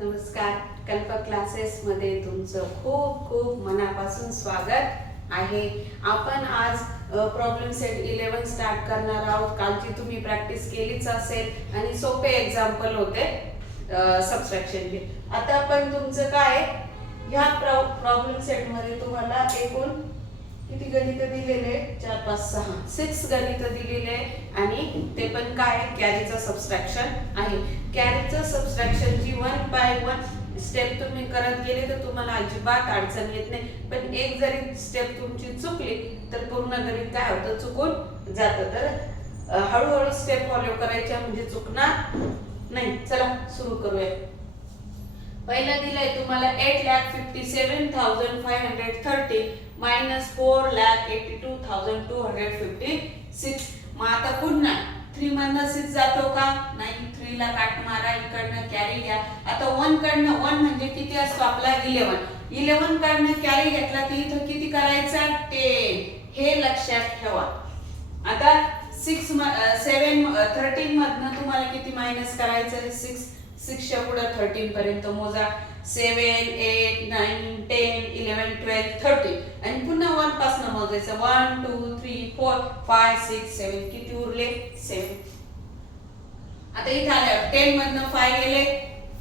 नमस्कार. कल्पक क्लासेस मध्ये तुमचं खूप खूप मनापासून स्वागत आहे. आपण आज प्रॉब्लेम सेट 11 स्टार्ट करणार आहोत. कालची तुम्ही प्रॅक्टिस केलीच असेल आणि सोपे एक्झाम्पल होते सबट्रॅक्शनचे. आता पण तुमचं काय ह्या प्रॉब्लेम सेट मध्ये तुम्हाला एकूण किती गणित दिलेले 4 5 6 गणित दिलेले आणि ते पण काय कॅरीचं सबट्रॅक्शन आहे. कॅरीचं सबट्रॅक्शनची 1 बाय 1 स्टेप तुम्ही करत गेले तर तुम्हाला अजिबात अडचण येत नाही. पण एक जरी स्टेप तुमची चुकली तर पूर्ण गणित काय होतं, चुकून जातं. तर हळूहळू स्टेप फॉलो करायच्या म्हणजे चुकणार नाही. चला सुरू करूया. पहिला दिलाय तुम्हाला 8,57,530 मायनस 4,82,256. मग आता पुन्हा 3 मधनं 6 जातो का? नाही. 3 ला काट मारा, इकडनं कॅरी घ्या. आता 1 कडनं 1 म्हणजे किती असतो आपला 11 कडनं कॅरी घेतला की इथं किती करायचा 10. हे लक्षात ठेवा. आता 13 मधनं तुम्हाला किती मायनस करायचं 6 च्या पुढे 13 पर्यंत मोजा. 7 8 9 10 11 12 13 आणि पुन्हा 1 पासून मोजायचं. 1 2 3 4 5 6 7 किती उरले 7. आता इथे आल्यावर 10 मधनं 5 गेले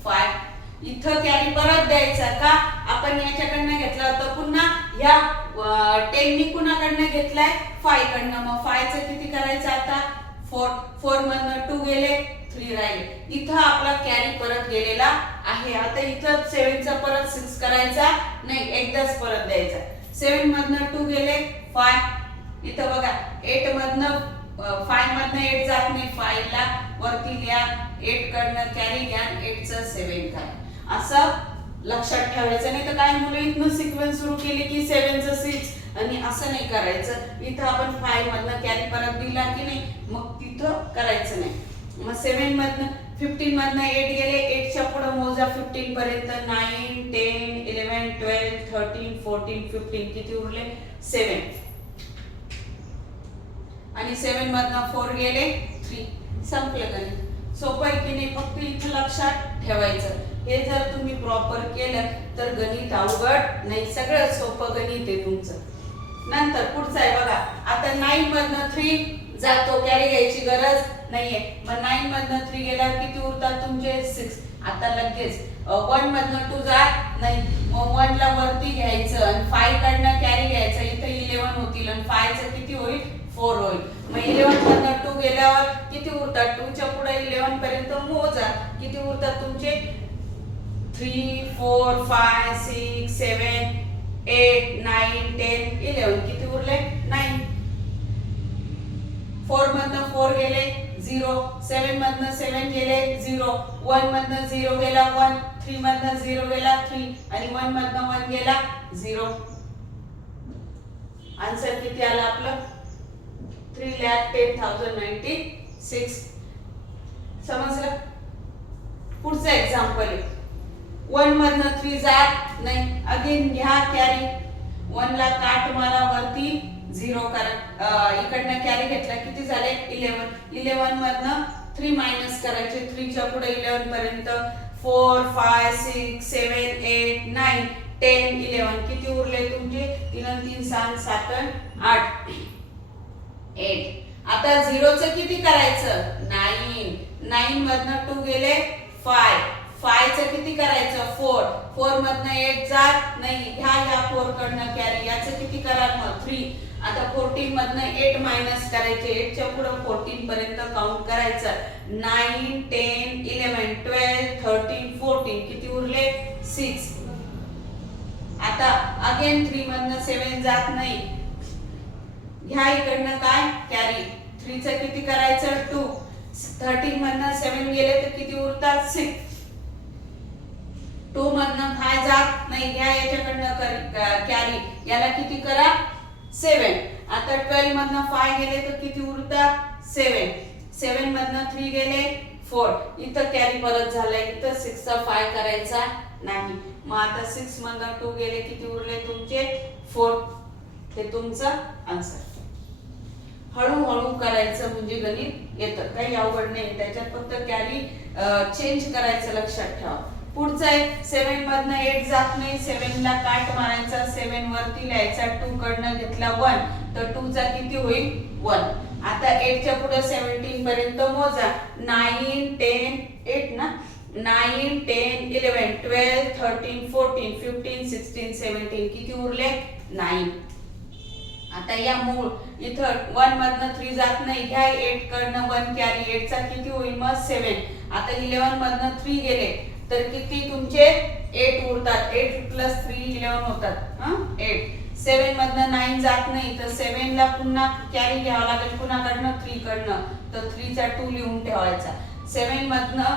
5. इथं कॅरी परत द्यायचा का? आपण याच्याकडनं घेतला होता. पुन्हा ह्या 10 नी कुणाकडनं घेतलाय 5 कडनं. मग 5 चं किती करायचं आता 4 मधनं 2 गेले 3 राहिले. इथं आपला कॅरी परत गेलेला आहे. आता इथं 7 चा परत 6 करायचा नाही, एकदाच परत द्यायचा. 7 मधनं 2 गेले 5. इथं बघा 8 मधनं 5 मधनं 8 जात नाही. 5 ला वरती लिहा, 8 कडनं कॅरी घ्या, 8 चं 7 करा. असं लक्षात ठेवायचं. नाही तर काय मुलं इथनं सिक्वेन्स सुरू केली की 7 चं 6 आणि असं नाही करायचं. इथं आपण 5 मधनं कॅरी परत दिला की नाही, मग तिथं करायचं नाही. मग 7 मधनं 15 मधनं 8 गेले, 8 च्या पुढे मोजा 15 पर्यंत. 9 10 11 12 13 14 15 किती उरले 7. आणि 7 मधनं 4 गेले 3. संपलं गणित. सोपं आहे की नाही? फक्त इथं लक्षात ठेवायचं. हे जर तुम्ही प्रॉपर केलं तर गणित अवघड नाही, सगळं सोपं गणित आहे तुमचं. नंतर पुढचं आहे बघा. आता 9 मधनं 3 जातो, कॅरी घ्यायची गरज नाहीये. मग 9 मधनं 3 गेल्यावर किती उरतात तुमचे 6. आता लगेच 1 मधनं 2 जात नाही, मग 1 ला वरती घ्यायचं आणि 5 कडनं कॅरी घ्यायचं. इथं 11 होतील आणि 5 चं किती होईल 4 होईल. मग 11 मधनं 2 गेल्यावर किती उरतात, 2 च्या पुढे 11 पर्यंत मोजा किती उरतात तुमचे 3 4 5 6 7 8 9 10 11 किती उरले 9. 4 मधनं 4 गेले 0. 7 मधनं 7 गेले 0. 1 मधनं 0 गेला 1. 3 मधनं 0 गेला 3 आणि 1 मधनं 1 गेला 0. आन्सर किती आला आपलं 3,10,096. समजलं? पुढचं एक्झाम्पल आहे. 1 मधनं 3 जात नाही, अगेन घ्या कॅरी. 1 ला काट मारा, वरती 0 करा. इकडनं कॅरी घेतला किती झाले 11. 11 मधनं 3 मायनस करायचे. 3 च्या पुढे 11 पर्यंत 4 5 6 7 8 9 10 11 किती उरले तुमचे 3 3 7 7 8 8. आता 0 चं किती करायचं 9. 9 मधनं 2 गेले 5. 5 चं किती करायचं 4. 4 मधनं 8 जात नाही, ह्या 4 कडनं कॅरी. याचं किती करा मग 3. आता 14 मधनं 8 मायनस करायचे. 8 च्या पुढे 14 पर्यंत काउंट करायचं. 9 10 11 12 13 14 किती उरले 6. आता अगेन 3 मधनं 7 जात नाही, ह्या इकडनं काय कॅरी. 3 चं किती करायचं 2. 13 मधनं 7 गेले तर किती उरतात 6. 2 मधनं 5 जात नाही, ह्या याच्याकडनं कॅरी. याला किती करा 7. आता 12 मधनं 5 गेले तर किती उरतात 7. 7 मधनं 3 गेले 4. इथं कॅरी परत झालाय. इथं 6 चा 5 करायचा नाही. मग आता 6 मधनं 2 गेले किती उरले तुमचे 4. हे तुमचं आन्सर. हळूहळू करायचं म्हणजे गणित येतं, काही अवघड नाही. त्याच्यात फक्त कॅरी चेंज करायचं लक्षात ठेवा. पुढचं आहे 7 मधनं 8 जात नाही, 7 ला काट मारायचा, 7 वरती लिहायचा, 2 कडनं घेतला 1 तर 2 चा किती होईल 1. आता 8 च्या पुढे 17 पर्यंत मोजा. 9 10 8 ना, 9 10 11 12 13 14 15 16 17 किती उरले 9. आता या मूळ इथं 1 मधनं 3 जात नाही, घ्या 8 कडनं 1 कॅरी, 8 चा किती होईल मग 7. आता 11 मधनं 3 गेले तर किती तुमचे 8 उरतात, 8 प्लस 3 11 होतात 8. 7 मधनं 9 जात नाही तर 7 ला पुन्हा कॅरी घ्यावा लागेल, कुणाकडनं 3 कडनं, तर 3 चा 2 लिहून ठेवायचा. 7 मधनं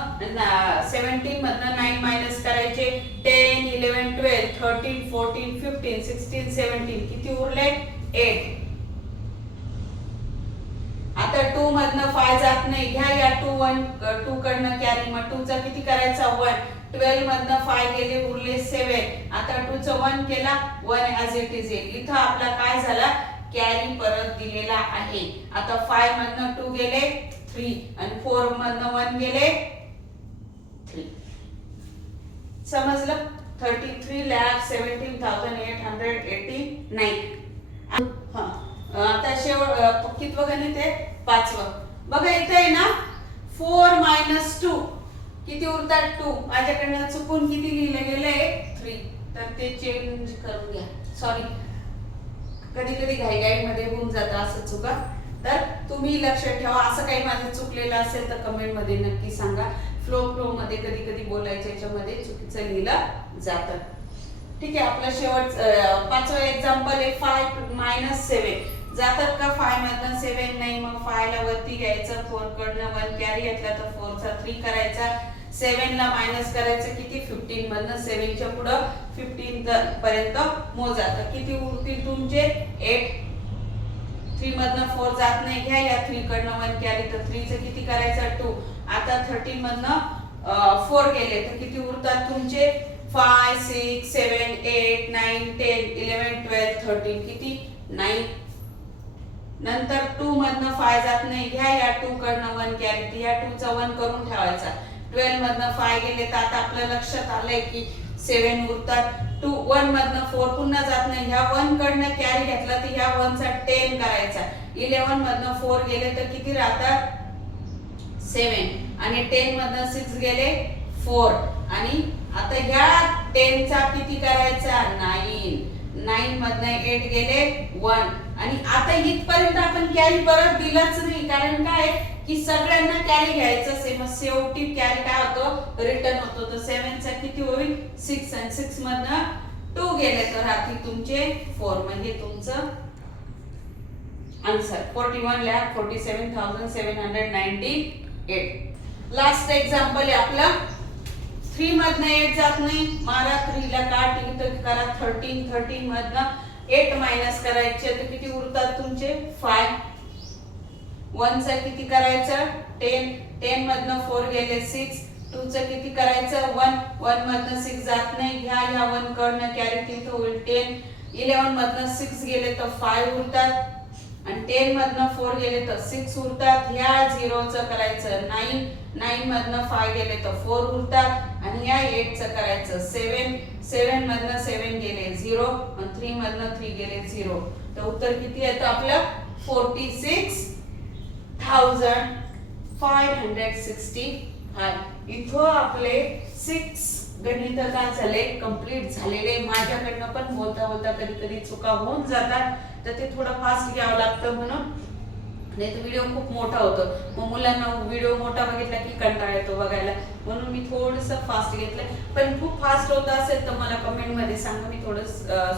17 मधनं 9 मायनस करायचे, 10 11 12 13 14 15 16 17 किती उरले 8. आता 2 मधनं 5 जात नाही, घ्या या 2 कडनं कॅरी, मग 2 चा किती करायचा 1. 12 मधनं 5 गेले उरले 7. आता 2 चा 1 केला 1 ॲज इट इज येईल. इथं आपला काय झाला कॅरी परत दिलेला आहे. आता 5 मधनं 2 गेले 3 आणि 4 मधनं 1 गेले 3. समजलं. 33,17,889. आता शेवट कितवं गणित आहे 5वं. बघा इथे आहे ना 4 मायनस 2 किती उरतात 2. माझ्याकडनं चुकून किती लिहिलं गेलंय 3, तर ते चेंज करून घ्या. सॉरी, कधी कधी घाईघाई मध्ये होऊन जातं असं चुका, तर तुम्ही लक्षात ठेवा. असं काही माझं चुकलेलं असेल तर कमेंट मध्ये नक्की सांगा. फ्लो मध्ये कधी कधी बोलायच्या याच्यामध्ये चुकीचं लिहिलं जातं. ठीक आहे. आपलं शेवट 5वं एक्झाम्पल आहे 5 मायनस 7. जातात का 5 मधनं 7 नाही, मग 5 ला वरती घ्यायचं, 4 कडनं 1 कॅरी घेतला तर 4 चा 3 करायचा. 7 ला मायनस करायचं किती 15 मधनं 7 च्या पुढं 15 पर्यंत मोजा, तर किती उरतील तुमचे 8. 3 मधनं 4 जात नाही, घ्या या 3 कडनं 1 कॅरी, तर 3 चं किती करायचं 2. आता 13 मधनं 4 गेले तर किती उरतात तुमचे 5 6 7 8 9 10 11 12 13 किती 9. नंतर 2 मधनं 5 जात नाही, घ्या या 2 कडनं 1 कॅरी, या 2 चा 1 करून ठेवायचा. 12 मधनं 5 गेले तर आता आपल्या लक्षात आलंय की 7 उरतात. 1 मधनं 4 पुन्हा जात नाही, ह्या 1 कडनं कॅरी घेतला तर ह्या 1 चा 10 करायचा. 11 मधनं 4 गेले तर किती राहतात 7 आणि 10 मधनं 6 गेले 4 आणि आता ह्या 10 चा किती करायचा 9. 9 मधनं 8 गेले 1 आणि आता इथपर्यंत आपण कॅरी परत दिलाच नाही, कारण काय की सगळ्यांना कॅरी घ्यायचं सेम. शेवटी कॅरी काय होतो रिटर्न होतो, तर 7 चा किती होईल 6 आणि 6 मधनं 2 गेले तर राहतील तुमचे 4. म्हणजे तुमचं आन्सर 41,47,798. लास्ट एक्झाम्पल आहे आपलं 3 मधनं 8 जात नाही, मारा 3 ला काट, इथं करा 13. 13 मधनं 8 मायनस करायचे तर किती उरतात तुमचे 5. 1 चा किती करायचं 10. 10 मधनं 4 गेले 6. 2 चा किती करायचं 1. 1 मधनं 6 जात नाही, घ्या या 1 कडनं कॅरी, तिथं होईल 10. 11 मधनं 6 गेले तर 5 उरतात आणि 10 मधनं 4 गेले तर 6 उरतात. ह्या 0 चं करायचं 9. 9 मधनं 5 गेले तर 4 उरतात आणि या 8 चं करायचं 7. 7 मधनं 7 गेले 0 आणि 3 मधनं 3 गेले 0, तर उत्तर किती येतं आपलं 46,565. इथं आपले 6 गणित काय झाले कंप्लीट झालेले. माझ्याकडनं पण बोलता बोलता कधी कधी चुका होऊन जातात, तर ते थोडं फास्ट घ्यावं लागतं, म्हणून नाही तर व्हिडिओ खूप मोठा होतो. मग मुलांना व्हिडिओ मोठा बघितला की कंटाळा येतो बघायला, म्हणून मी थोडंसं फास्ट घेतलंय. पण खूप फास्ट होत असेल तर मला कमेंट मध्ये सांगा, मी थोडं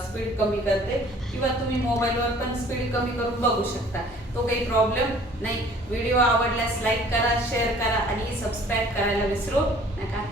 स्पीड कमी करते, किंवा तुम्ही मोबाईलवर पण स्पीड कमी करून बघू शकता, तो काही प्रॉब्लेम नाही. व्हिडिओ आवडल्यास लाईक करा, शेअर करा आणि सबस्क्राईब करायला विसरू नका.